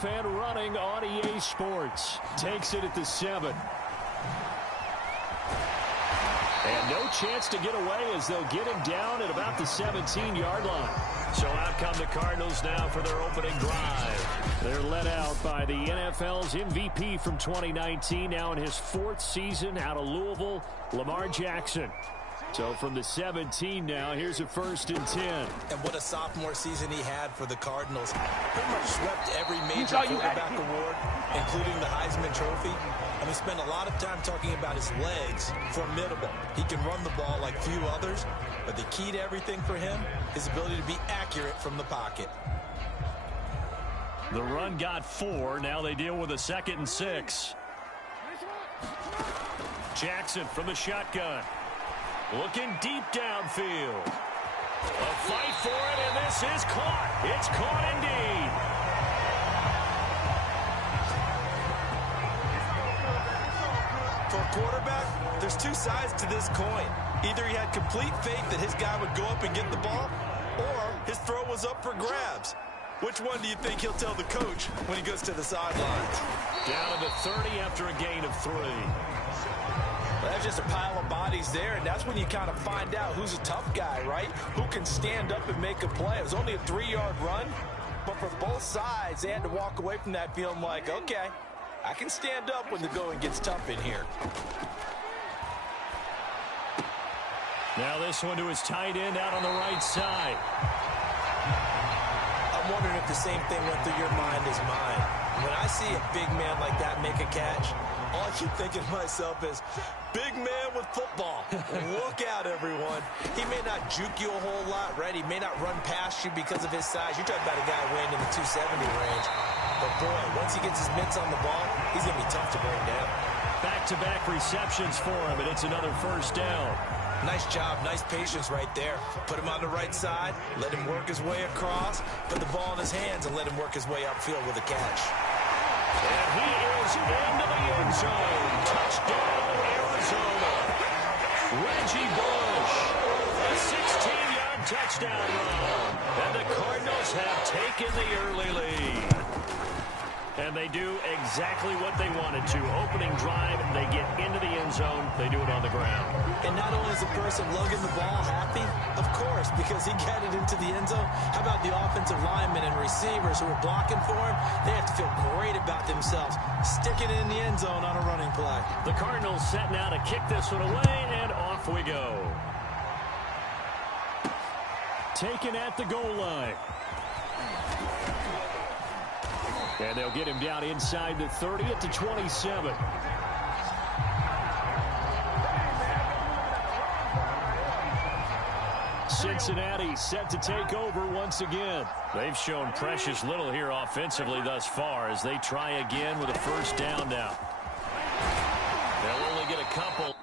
And running on EA Sports. Takes it at the 7. And no chance to get away as they'll get him down at about the 17-yard line. So out come the Cardinals now for their opening drive. They're led out by the NFL's MVP from 2019, now in his 4th season out of Louisville, Lamar Jackson. So from the 17 now, here's a 1st and 10. And what a sophomore season he had for the Cardinals. Pretty much swept every major quarterback award, including the Heisman Trophy. And we spent a lot of time talking about his legs. Formidable. He can run the ball like few others, but the key to everything for him, his ability to be accurate from the pocket. The run got 4. Now they deal with a 2nd and 6. Jackson from the shotgun. Looking deep downfield. A fight for it, and this is caught. It's caught indeed. For a quarterback, there's 2 sides to this coin. Either he had complete faith that his guy would go up and get the ball, or his throw was up for grabs. Which one do you think he'll tell the coach when he goes to the sidelines? Down to the 30 after a gain of 3. Well, that's just a pile of bodies there, and that's when you kind of find out who's a tough guy, right? Who can stand up and make a play. It was only a 3-yard run, but for both sides, they had to walk away from that feeling like, okay, I can stand up when the going gets tough in here. Now this one to his tight end out on the right side. I'm wondering if the same thing went through your mind as mine. When I see a big man like that make a catch, all I keep thinking to myself is, big man with football. Look out, everyone. He may not juke you a whole lot, right? He may not run past you because of his size. You're talking about a guy weighing in the 270 range. But, boy, once he gets his mitts on the ball, he's going to be tough to bring down. Back-to-back receptions for him, and it's another 1st down. Nice job, nice patience right there. Put him on the right side, let him work his way across, put the ball in his hands, and let him work his way upfield with a catch. And he is into the end zone. Touchdown, Arizona. Reggie Bush. A 16-yard touchdown run. And the Cardinals have taken the early lead. And they do exactly what they wanted to. Opening drive, they get into the end zone. They do it on the ground. And not only is the person lugging the ball happy, of course, because he got it into the end zone. How about the offensive linemen and receivers who are blocking for him? They have to feel great about themselves. Sticking it in the end zone on a running play. The Cardinals set now to kick this one away, and off we go. Taken at the goal line. And they'll get him down inside the 30 at the 27. Cincinnati set to take over once again. They've shown precious little here offensively thus far as they try again with a 1st down now. They'll only get a couple.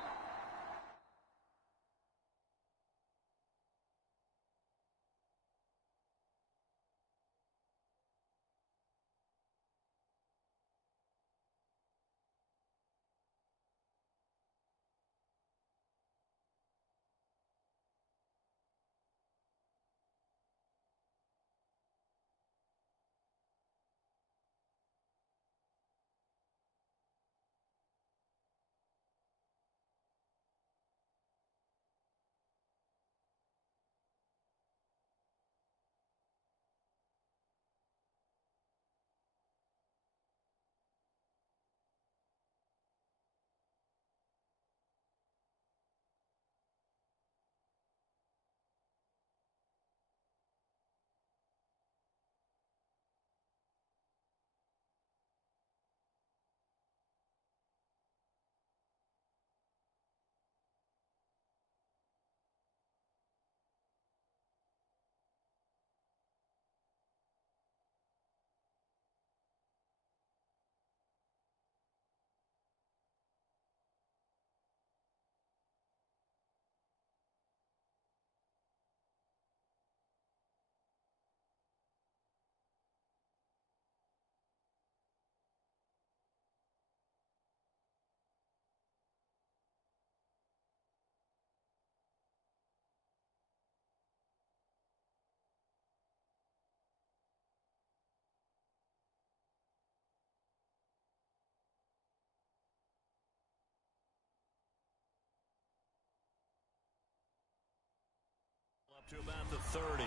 30.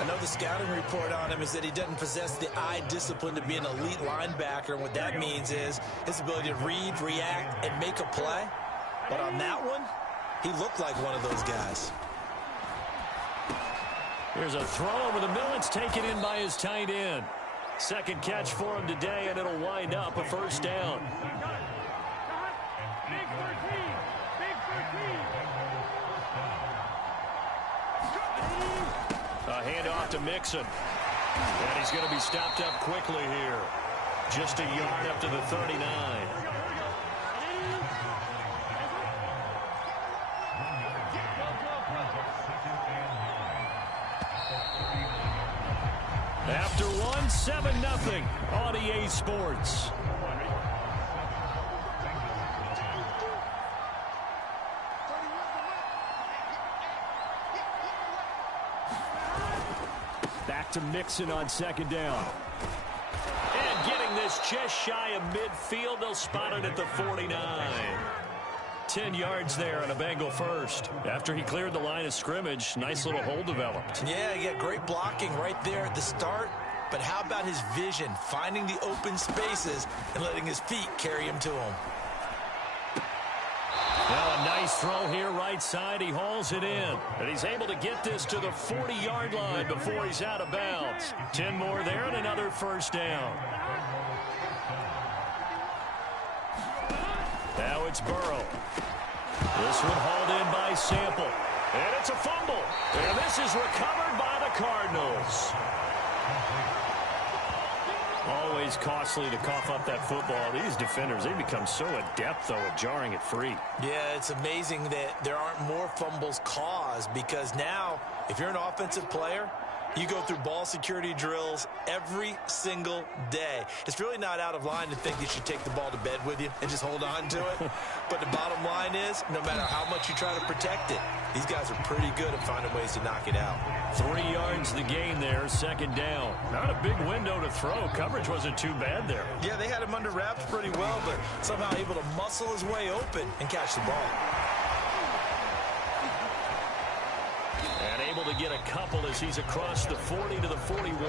I know the scouting report on him is that he doesn't possess the eye discipline to be an elite linebacker, and what that means is his ability to read, react, and make a play. But on that one, he looked like one of those guys. Here's a throw over the middle. It's taken in by his tight end. Second catch for him today, and it'll wind up a first down. A handoff to Mixon. And he's going to be stopped up quickly here. Just a yard up to the 39. After one, 7-0 on EA Sports. Back to Mixon on second down. And getting this just shy of midfield. They'll spot it at the 49. 10 yards there on a Bengal first. After he cleared the line of scrimmage, nice little hole developed. Yeah, he got great blocking right there at the start. But how about his vision, finding the open spaces and letting his feet carry him to him? Now a nice throw here right side. He hauls it in. And he's able to get this to the 40-yard line before he's out of bounds. 10 more there and another first down. Now it's Burrow. This one hauled in by Sample. And it's a fumble. And this is recovered by the Cardinals. Always costly to cough up that football. These defenders, they become so adept, though, at jarring it free. Yeah, it's amazing that there aren't more fumbles caused, because now, if you're an offensive player, you go through ball security drills every single day. It's really not out of line to think you should take the ball to bed with you and just hold on to it. But the bottom line is, no matter how much you try to protect it, these guys are pretty good at finding ways to knock it out. 3 yards the gain there, second down. Not a big window to throw. Coverage wasn't too bad there. Yeah, they had him under wraps pretty well, but somehow able to muscle his way open and catch the ball. And able to get a couple as he's across the 40 to the 41.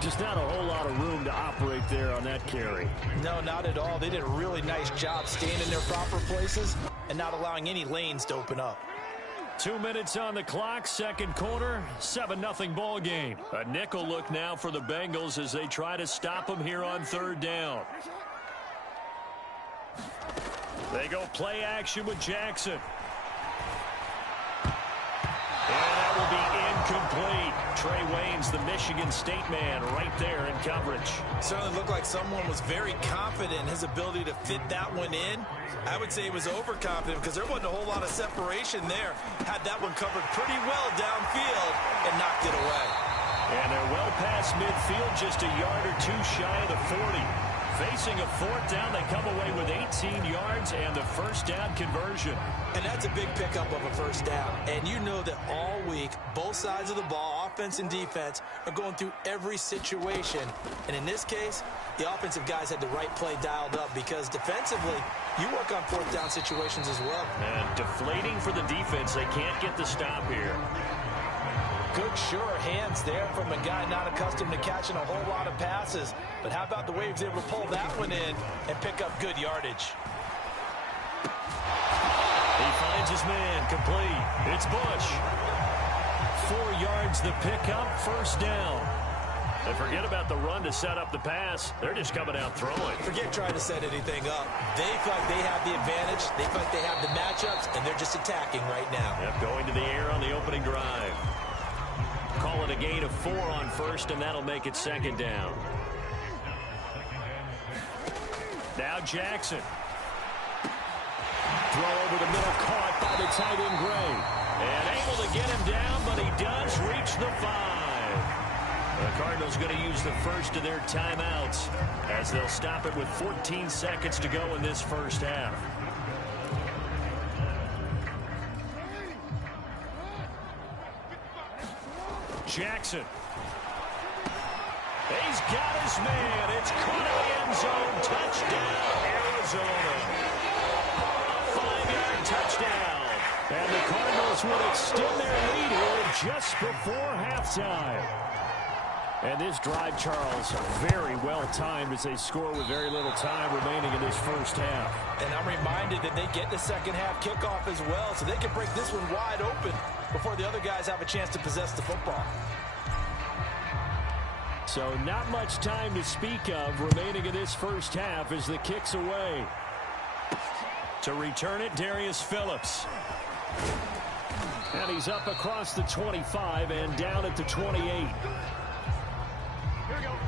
Just not a whole lot of room to operate there on that carry. No, not at all. They did a really nice job staying in their proper places and not allowing any lanes to open up. 2 minutes on the clock, second quarter, 7-0 ball game. A nickel look now for the Bengals as they try to stop them here on third down. They go play action with Jackson. And that will be incomplete. Trey Waynes, the Michigan State man, right there in coverage. Certainly looked like someone was very confident in his ability to fit that one in. I would say he was overconfident because there wasn't a whole lot of separation there. Had that one covered pretty well downfield and knocked it away. And they're well past midfield, just a yard or two shy of the 40. Facing a fourth down, they come away with 18 yards and the first down conversion. And that's a big pickup of a first down. And you know that all week, both sides of the ball, offense and defense, are going through every situation. And in this case, the offensive guys had the right play dialed up because defensively, you work on fourth down situations as well. And deflating for the defense. They can't get the stop here. Good, sure hands there from a guy not accustomed to catching a whole lot of passes. But how about the way he was able to pull that one in and pick up good yardage? He finds his man, complete. It's Bush. 4 yards the pickup, first down. And forget about the run to set up the pass. They're just coming out throwing. Forget trying to set anything up. They feel like they have the advantage. They feel like they have the matchups, and they're just attacking right now. Yep, going to the air on the opening drive. Call it a gain of 4 on first, and that'll make it second down. Now Jackson. Throw over the middle, caught by the tight end Gray. And able to get him down, but he does reach the 5. The Cardinals going to use the first of their timeouts as they'll stop it with 14 seconds to go in this first half. Jackson. He's got his man. It's caught in the end zone. Touchdown, Arizona. A 5-yard touchdown. And the Cardinals will extend their lead here just before halftime. And this drive, Charles, very well timed as they score with very little time remaining in this first half. And I'm reminded that they get the second half kickoff as well, so they can break this one wide open before the other guys have a chance to possess the football. So not much time to speak of remaining in this first half as the kick's away. To return it, Darius Phillips. And he's up across the 25 and down at the 28.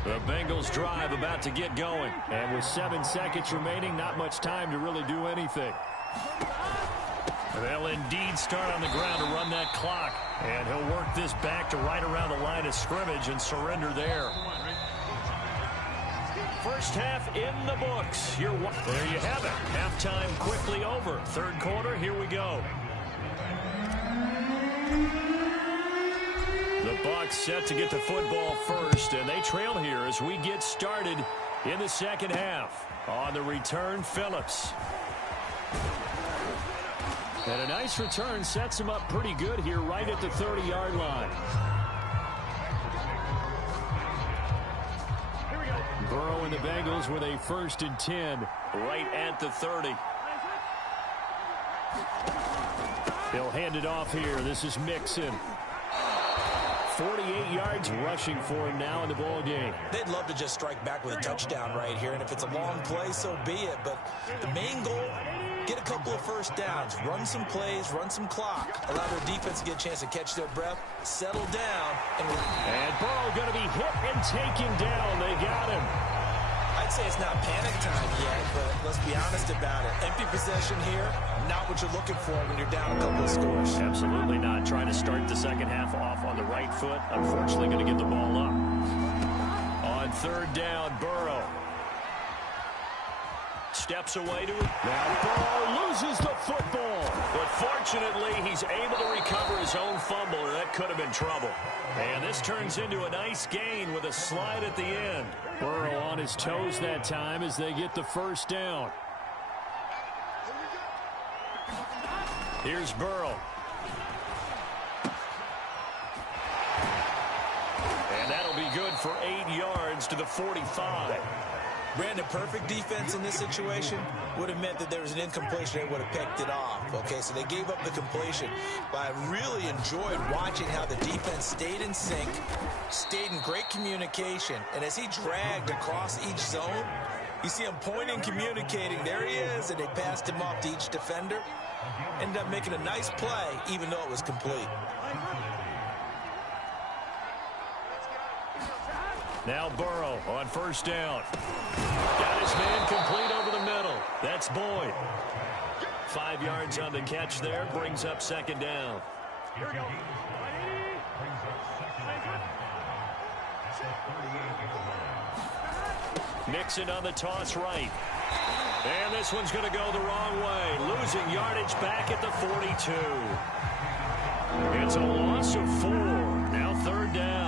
The Bengals drive about to get going. And with 7 seconds remaining, not much time to really do anything. They'll indeed start on the ground to run that clock. And he'll work this back to right around the line of scrimmage and surrender there. First half in the books. There you have it. Halftime quickly over. Third quarter, here we go. The Bucs set to get the football first, and they trail here as we get started in the second half. On the return, Phillips. And a nice return sets him up pretty good here right at the 30-yard line. Burrow and the Bengals with a 1st and 10 right at the 30. They'll hand it off here. This is Mixon. 48 yards rushing for him now in the ball game. They'd love to just strike back with a touchdown right here, and if it's a long play, so be it. But the main goal, get a couple of first downs, run some plays, run some clock, allow their defense to get a chance to catch their breath, settle down. And Burrow going to be hit and taken down. They got him. I'd say it's not panic time yet, but let's be honest about it. Empty possession here, not what you're looking for when you're down a couple of scores. Absolutely not. Trying to start the second half off on the right foot. Unfortunately, going to give the ball up. On third down, Burrow. Steps away to it. Now Burrow loses the football. But fortunately, he's able to recover his own fumble, or that could have been trouble. And this turns into a nice gain with a slide at the end. Burrow on his toes that time as they get the first down. Here's Burrow. And that'll be good for 8 yards to the 45. Brandon, perfect defense in this situation would have meant that there was an incompletion. They would have picked it off. Okay, so they gave up the completion. But I really enjoyed watching how the defense stayed in sync, stayed in great communication. And as he dragged across each zone, you see him pointing, communicating. There he is, and they passed him off to each defender. Ended up making a nice play, even though it was complete. Now Burrow on first down. Got his man complete over the middle. That's Boyd. 5 yards on the catch there. Brings up second down. Here we go. Mixon on the toss right. And this one's going to go the wrong way. Losing yardage back at the 42. It's a loss of 4. Now third down.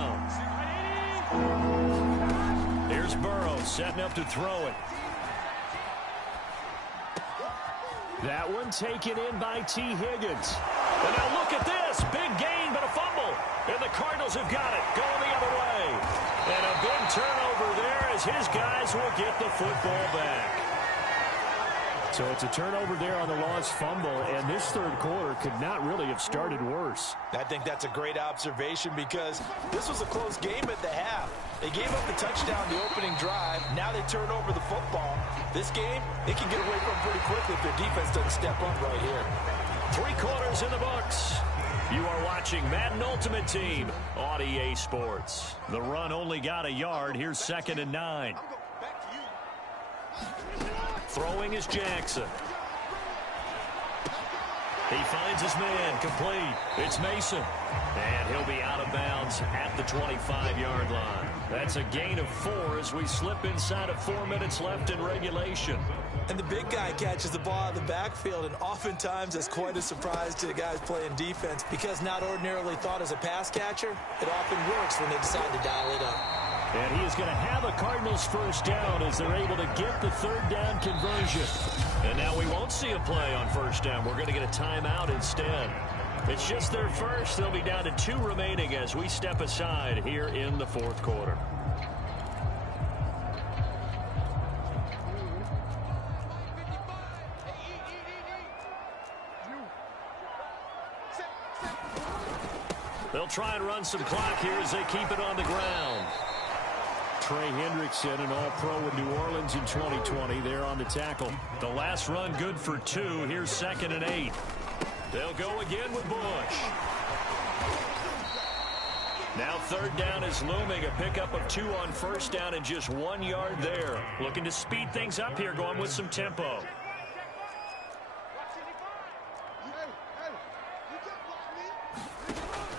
Here's Burrow setting up to throw it. That one taken in by T. Higgins. And now look at this. Big gain, but a fumble. And the Cardinals have got it. Going the other way. And a big turnover there as his guys will get the football back. So it's a turnover there on the lost fumble, and this third quarter could not really have started worse. I think that's a great observation because this was a close game at the half. They gave up the touchdown the opening drive. Now they turn over the football. This game, they can get away from pretty quickly if their defense doesn't step up right here. 3 quarters in the books. You are watching Madden Ultimate Team on EA Sports. The run only got a yard. Here's 2nd and 9. Throwing is Jackson. He finds his man complete. It's Mason. And he'll be out of bounds at the 25-yard line. That's a gain of 4 as we slip inside of 4 minutes left in regulation. And the big guy catches the ball out of the backfield, and oftentimes that's quite a surprise to the guys playing defense because not ordinarily thought as a pass catcher, it often works when they decide to dial it up. And he is going to have a Cardinals first down as they're able to get the third down conversion. And now we won't see a play on first down. We're going to get a timeout instead. It's just their first. They'll be down to 2 remaining as we step aside here in the fourth quarter. They'll try and run some clock here as they keep it on the ground. Trey Hendrickson, an all-pro in New Orleans in 2020, there on the tackle. The last run good for 2. Here's 2nd and 8. They'll go again with Bush. Now 3rd down is looming. A pickup of 2 on first down and just 1 yard there. Looking to speed things up here, going with some tempo.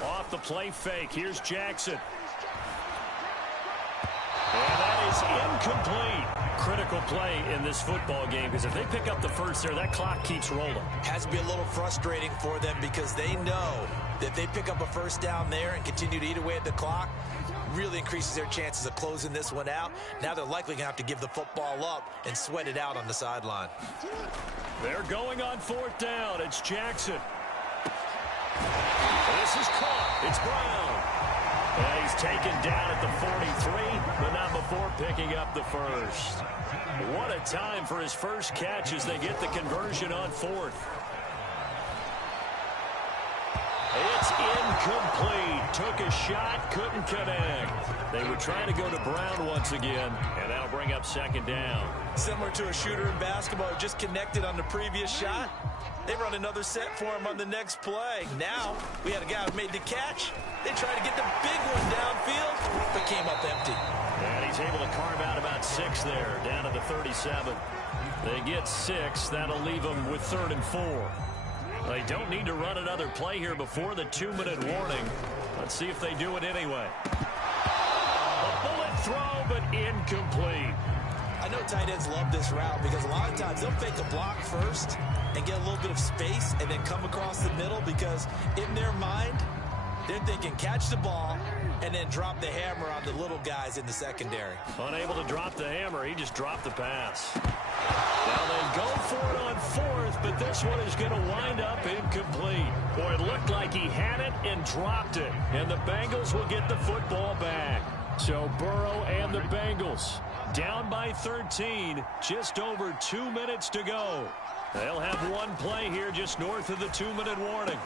Off the play fake. Here's Jackson. And that is incomplete. Critical play in this football game because if they pick up the first there, that clock keeps rolling. Has to be a little frustrating for them because they know that they pick up a first down there and continue to eat away at the clock, really increases their chances of closing this one out. Now they're likely going to have to give the football up and sweat it out on the sideline. They're going on 4th down. It's Jackson. This is caught. It's Brown. And he's taken down at the 43, but not before picking up the first. What a time for his first catch as they get the conversion on 4th. It's incomplete. Took a shot, couldn't connect. They were trying to go to Brown once again, and that'll bring up 2nd down. Similar to a shooter in basketball who just connected on the previous shot. They run another set for him on the next play. Now, we had a guy who made the catch. They tried to get the big one downfield, but came up empty. And he's able to carve out about 6 there, down to the 37. They get 6. That'll leave them with 3rd and 4. They don't need to run another play here before the 2-minute warning. Let's see if they do it anyway. A bullet throw, but incomplete. I know tight ends love this route because a lot of times they'll fake a block first and get a little bit of space and then come across the middle because in their mind, they're thinking catch the ball and then drop the hammer on the little guys in the secondary. Unable to drop the hammer, he just dropped the pass. Now they go for it on 4th, but this one is going to wind up incomplete. Boy, it looked like he had it and dropped it, and the Bengals will get the football back. So Burrow and the Bengals down by 13, just over 2 minutes to go. They'll have one play here just north of the 2-minute warning.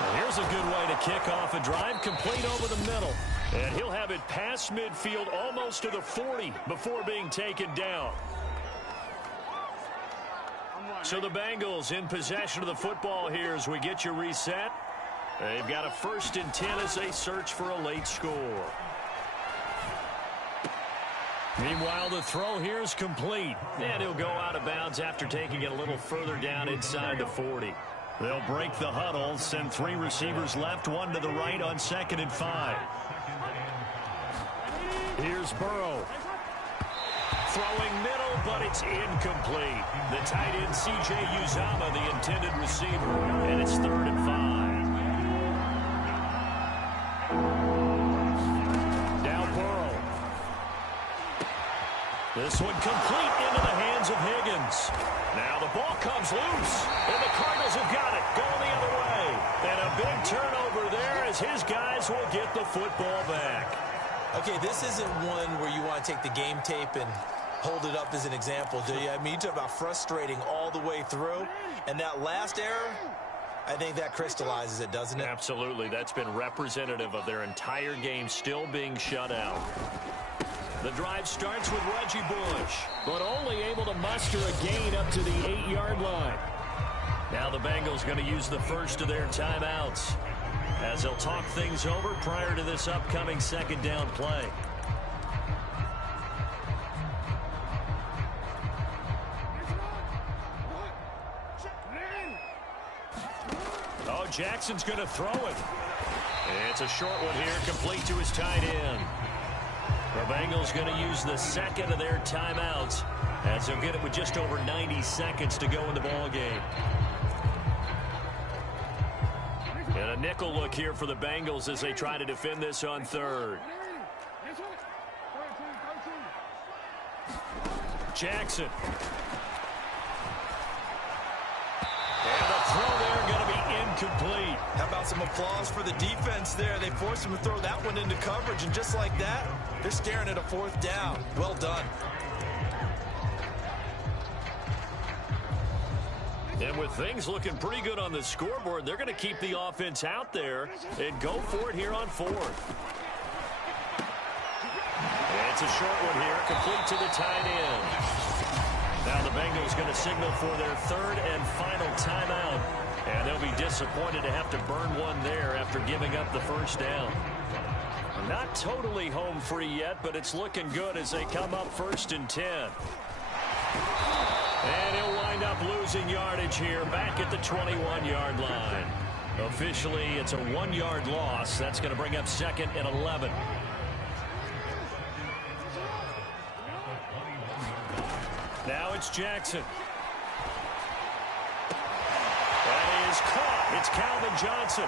And here's a good way to kick off a drive, complete over the middle. And he'll have it past midfield almost to the 40 before being taken down. So the Bengals in possession of the football here as we get you reset. They've got a 1st and 10 as they search for a late score. Meanwhile, the throw here is complete. And he'll go out of bounds after taking it a little further down inside the 40. They'll break the huddle, send 3 receivers left, 1 to the right on 2nd and 5. Here's Burrow. Throwing middle, but it's incomplete. The tight end, C.J. Uzomah, the intended receiver, and it's 3rd and 5. Now Burrow. This one complete into the hands of Higgins. Now the ball comes loose, and the Cardinals have got it, going the other way. And a big turnover there as his guys will get the football back. Okay, this isn't one where you want to take the game tape and hold it up as an example, do you? I mean, you talk about frustrating all the way through. And that last error, I think that crystallizes it, doesn't it? Absolutely. That's been representative of their entire game still being shut out. The drive starts with Reggie Bush, but only able to muster a gain up to the 8-yard line. Now the Bengals going to use the first of their timeouts as they'll talk things over prior to this upcoming 2nd down play. Oh, Jackson's going to throw it. It's a short one here, complete to his tight end. The Bengals going to use the 2nd of their timeouts as they'll get it with just over 90 seconds to go in the ball game. And a nickel look here for the Bengals as they try to defend this on 3rd. Jackson. And the throw there going to be incomplete. How about some applause for the defense there? They forced him to throw that one into coverage, and just like that, they're staring at a fourth down. Well done. And with things looking pretty good on the scoreboard, they're going to keep the offense out there and go for it here on fourth. And it's a short one here, complete to the tight end. Now the Bengals going to signal for their third and final timeout. And they'll be disappointed to have to burn one there after giving up the first down. Not totally home free yet, but it's looking good as they come up 1st and 10. And he'll wind up losing yardage here back at the 21-yard line. Officially, it's a 1-yard loss. That's going to bring up 2nd and 11. Now it's Jackson. That is caught. It's Calvin Johnson.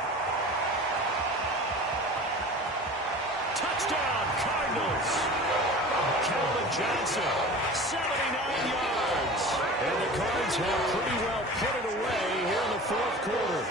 Touchdown, Cardinals. Calvin Johnson, 79 yards. And the Cards have pretty well put it away here in the fourth quarter.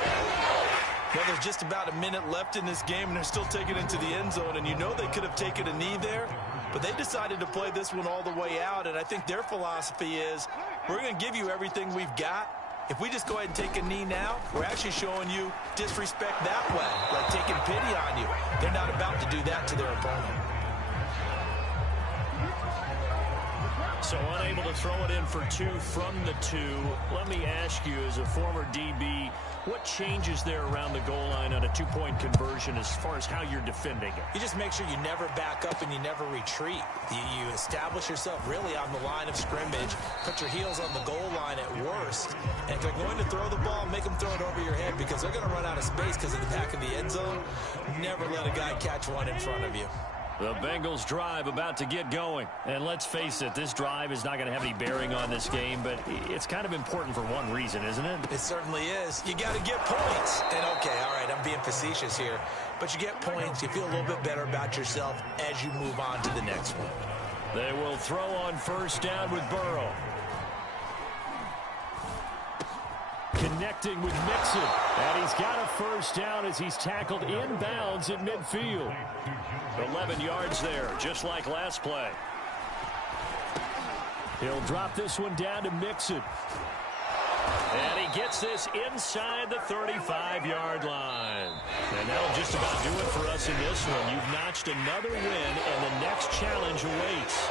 Well, there's just about a minute left in this game, and they're still taking it into the end zone. And you know they could have taken a knee there, but they decided to play this one all the way out. And I think their philosophy is, we're going to give you everything we've got. If we just go ahead and take a knee now, we're actually showing you disrespect that way, like taking pity on you. They're not about to do that to their opponent. So unable to throw it in for 2 from the 2. Let me ask you, as a former DB, what changes there around the goal line on a 2-point conversion as far as how you're defending it? You just make sure you never back up and you never retreat. You establish yourself really on the line of scrimmage, put your heels on the goal line at worst. And if they're going to throw the ball, make them throw it over your head because they're going to run out of space because of the back of the end zone. Never let a guy catch one in front of you. The Bengals drive about to get going. And let's face it, this drive is not going to have any bearing on this game, but it's kind of important for one reason, isn't it? It certainly is. You got to get points. And okay, all right, I'm being facetious here, but you get points, you feel a little bit better about yourself as you move on to the next one. They will throw on 1st down with Burrow. Connecting with Mixon. And he's got a 1st down as he's tackled inbounds at midfield. 11 yards there, just like last play. He'll drop this one down to Mixon. And he gets this inside the 35-yard line. And that'll just about do it for us in this one. You've notched another win, and the next challenge awaits.